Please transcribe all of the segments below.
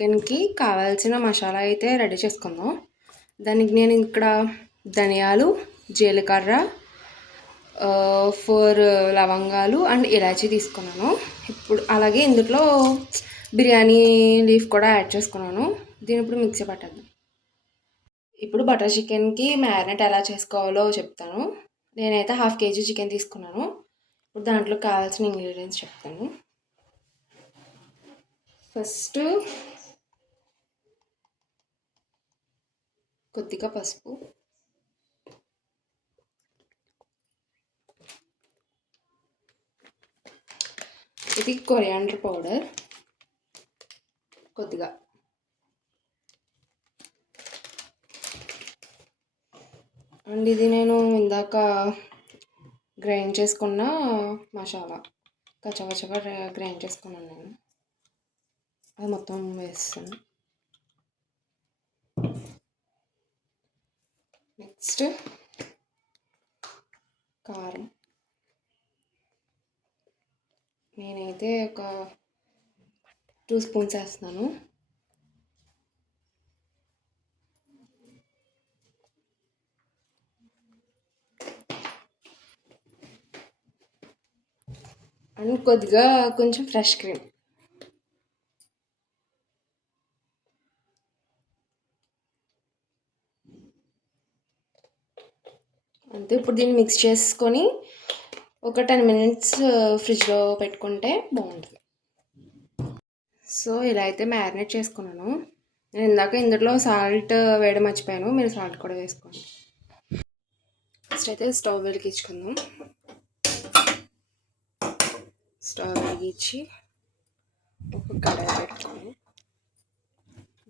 చికెన్కి కావాల్సిన మసాలా అయితే రెడీ చేసుకుందాం. దానికి నేను ఇక్కడ ధనియాలు, జీలకర్ర, 4 లవంగాలు అండ్ ఇలాచీ తీసుకున్నాను. ఇప్పుడు అలాగే ఇందులో బిర్యానీ లీఫ్ కూడా యాడ్ చేసుకున్నాను. దీని ఇప్పుడు మిక్సీ పట్టేద్దాం. ఇప్పుడు బటర్ చికెన్కి మ్యారినేట్ ఎలా చేసుకోవాలో చెప్తాను. నేనైతే 1/2 kg చికెన్ తీసుకున్నాను. ఇప్పుడు దాంట్లో కావాల్సిన ఇంగ్రీడియంట్స్ చెప్తాను. ఫస్ట్ కొద్దిగా పసుపు, ఇది కొరియాండర్ పౌడర్ కొద్దిగా, అండ్ ఇది నేను ఇందాక గ్రైండ్ చేసుకున్న మసాలా కచ్చపచ్చగా గ్రైండ్ చేసుకున్నాను. నేను అది మొత్తం వేస్తాను. నెక్స్ట్ కారం, నేనైతే ఒక 2 స్పూన్స్ వేస్తున్నాను. అండ్ కొద్దిగా కొంచెం ఫ్రెష్ క్రీమ్. అంతే. ఇప్పుడు దీన్ని మిక్స్ చేసుకొని ఒక 10 minutes ఫ్రిడ్జ్లో పెట్టుకుంటే బాగుంటుంది. సో ఇలా అయితే మ్యారినేట్ చేసుకున్నాను. నేను ఇందాక ఇందులో సాల్ట్ వేయడం మర్చిపోయాను, మీరు సాల్ట్ కూడా వేసుకోండి. ఫస్ట్ అయితే స్టవ్ వెలిగించుకుందాం. స్టవ్ వెలిగించి ఒక కడాయి పెట్టుకొని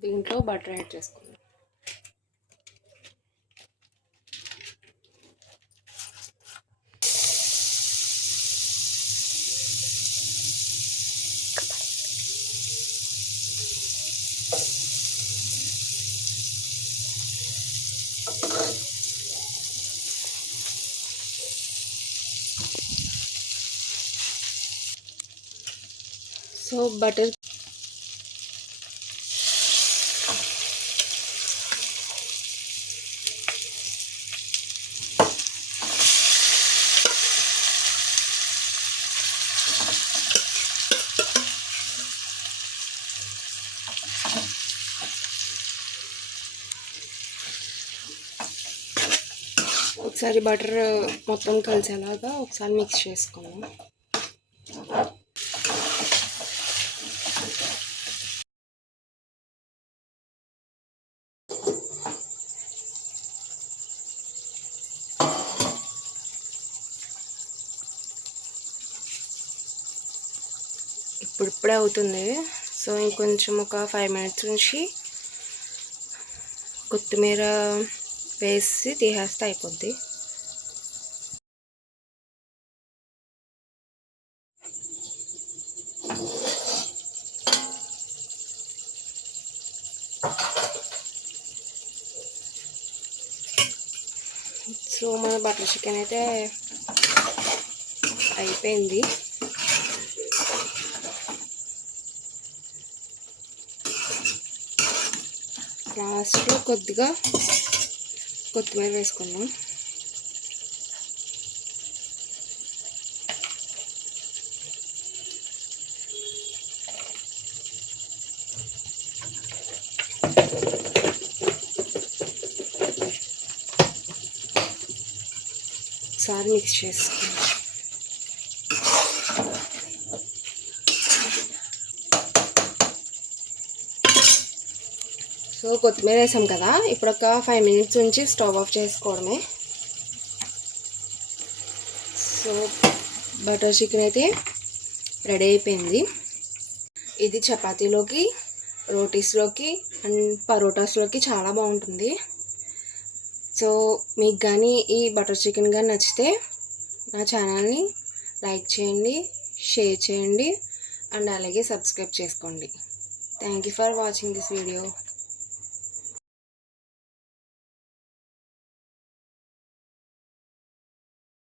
దీంట్లో బటర్ యాడ్ చేసుకుందాం. సో బటర్ ఒకసారి బటర్ మొత్తం కలిసేలాగా ఒకసారి మిక్స్ చేసుకుందాం. ఇప్పుడిప్పుడే అవుతుంది. సో ఇంకొంచెం ఒక 5 minutes నుంచి కొత్తిమీర వేసి తీసేస్తే అయిపోద్ది. సో మన బటర్ చికెన్ అయితే అయిపోయింది. లాస్ట్లో కొద్దిగా కొత్తిమీర వేసుకుందాం. ఒకసారి మిక్స్ చేసుకుందాం. సో కొత్తిమీర వేసాం కదా, ఇప్పుడు ఒక 5 minutes నుంచి స్టవ్ ఆఫ్ చేసుకోవడమే. సో బటర్ చికెన్ అయితే రెడీ అయిపోయింది. ఇది చపాతీలోకి, రోటీస్లోకి అండ్ పరోటాస్లోకి చాలా బాగుంటుంది. సో మీకు కానీ ఈ బటర్ చికెన్ కానీ నచ్చితే నా ఛానల్ని లైక్ చేయండి, షేర్ చేయండి అండ్ అలాగే సబ్స్క్రైబ్ చేసుకోండి. Thank you for watching this video.